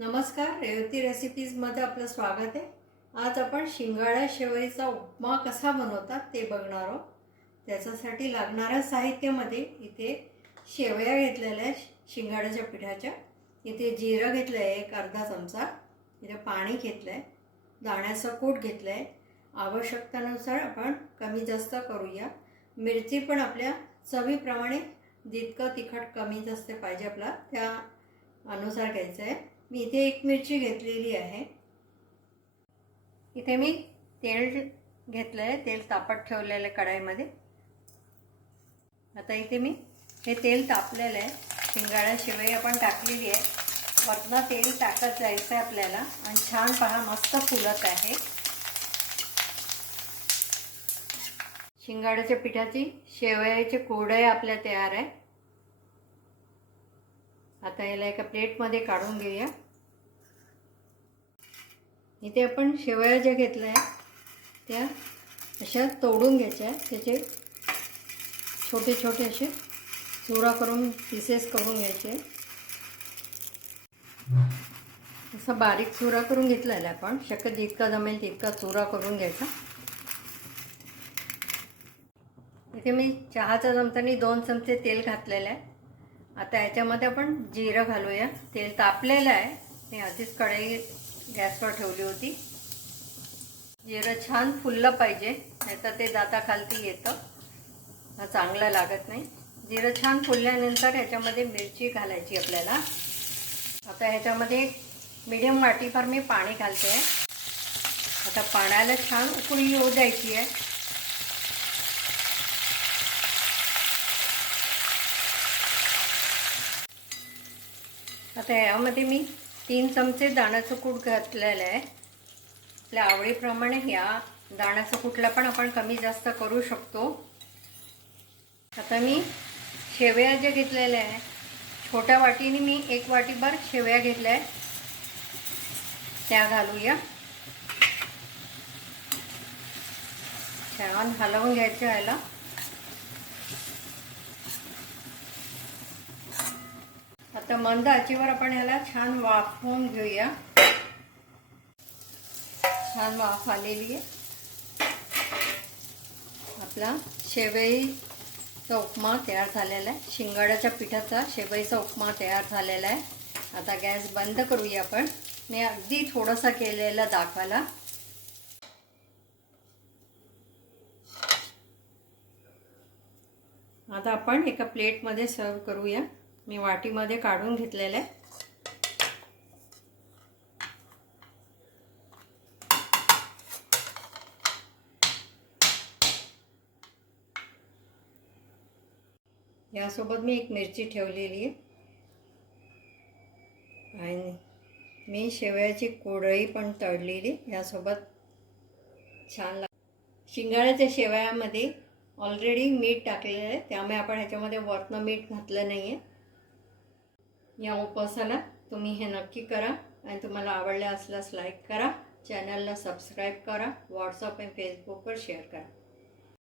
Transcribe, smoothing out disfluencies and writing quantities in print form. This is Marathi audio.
नमस्कार, रेवती रेसिपीजमध्ये आपलं स्वागत आहे। आज आपण शिंगाडा शेवईचा उपमा कसा बनवतात ते बघणार आहोत। त्याच्यासाठी लागणाऱ्या साहित्यामध्ये इथे शेवया घेतलेल्या आहेत शिंगाड्याच्या पिठाच्या, इथे जिरं घेतलं आहे एक अर्धा चमचा, इथे पाणी घेतलं आहे, दाण्याचं कूट घेतलं आहे। आवश्यकतेनुसार आपण कमी जास्त करूया। मिरची पण आपल्या चवीप्रमाणे जितकं तिखट कमी जास्त पाहिजे आपला त्या अनुसार घ्यायचं आहे। मी इथे एक मिरची घेतलेली आहे। इथे मी तेल घेतलं आहे, तेल तापत ठेवलेलं आहे कढईमध्ये। आता इथे मी हे तेल तापलेलं आहे, शिंगाडा शेवई आपण टाकलेली आहे, वरनं तेल टाकत जायचं आहे आपल्याला आणि छान पहा मस्त फुलत आहे। शिंगाड्याच्या पिठाची शेवयाचे कोडे आपल्या तयार आहे। आता याला एका प्लेटमध्ये काढून घेऊया। इथे आपण शेवया ज्या घेतल्या त्या अशा तोडून घ्यायच्या, त्याचे छोटे छोटे असे चुरा करून पीसेस करून घ्यायचे। असा बारीक चुरा करून घेतलेला आहे, आपण शक्य जितका जमेल तितका चुरा करून घ्यायचा। इथे मी चहाच्या चमच्याने 2 चमचे तेल घातलेले आहे। आता याच्यामध्ये आपण जिरं घालूया। तेल तापलेलं आहे, मी आधीच कढई गॅसवर ठेवली होती। जिरं छान फुललं पाहिजे, नाहीतर ते दाताखालती येतं, चांगलं लागत नाही। जिरं छान फुलल्यानंतर ह्याच्यामध्ये मिरची घालायची आपल्याला। आता ह्याच्यामध्ये मीडियम वाटीभर मी पाणी घालते आहे। आता पाण्याला छान उकळी येऊ द्यायची आहे। आता यामध्ये मी 3 चमचे दाण्याचं कूट घातलेलं आहे। आपल्या आवडीप्रमाणे या दाण्याचं कूटला पण आपण कमी जास्त करू शकतो। आता मी शेवया जे घेतलेल्या आहे, छोट्या वाटीने मी 1 वाटीभर शेवया घेतल्या आहे, त्या घालूया। छान हलवून घ्यायचं याला। आता मंद आचेवर आपण याला छान वाफवून घेऊया। छान वाफ आलेली आहे। आपला शेवईचा उपमा तयार झालेला आहे, शिंगाड्याच्या पिठाचा शेवईचा उपमा तयार झालेला आहे। आता गॅस बंद करूया आपण। मी अगदी थोडासा केलेला दाखवायला। आता आपण एका प्लेटमध्ये सर्व करूया। मी वाटीमध्ये काढून घेतलेलं आहे। यासोबत मी एक मिरची ठेवलेली आहे आणि मी शेवयाची कोडही पण तळलेली यासोबत छान शिंगाड्याच्या शेवयामध्ये ऑलरेडी मीठ टाकलेलं आहे, त्यामुळे आपण ह्याच्यामध्ये वरनं मीठ घातलं नाही आहे। या उपवासाला तुम्ही हे नक्की करा आणि तुम्हाला आवडलं असल्यास लाईक करा, चॅनलला सबस्क्राईब करा, व्हॉट्सअप आणि फेसबुकवर शेअर करा।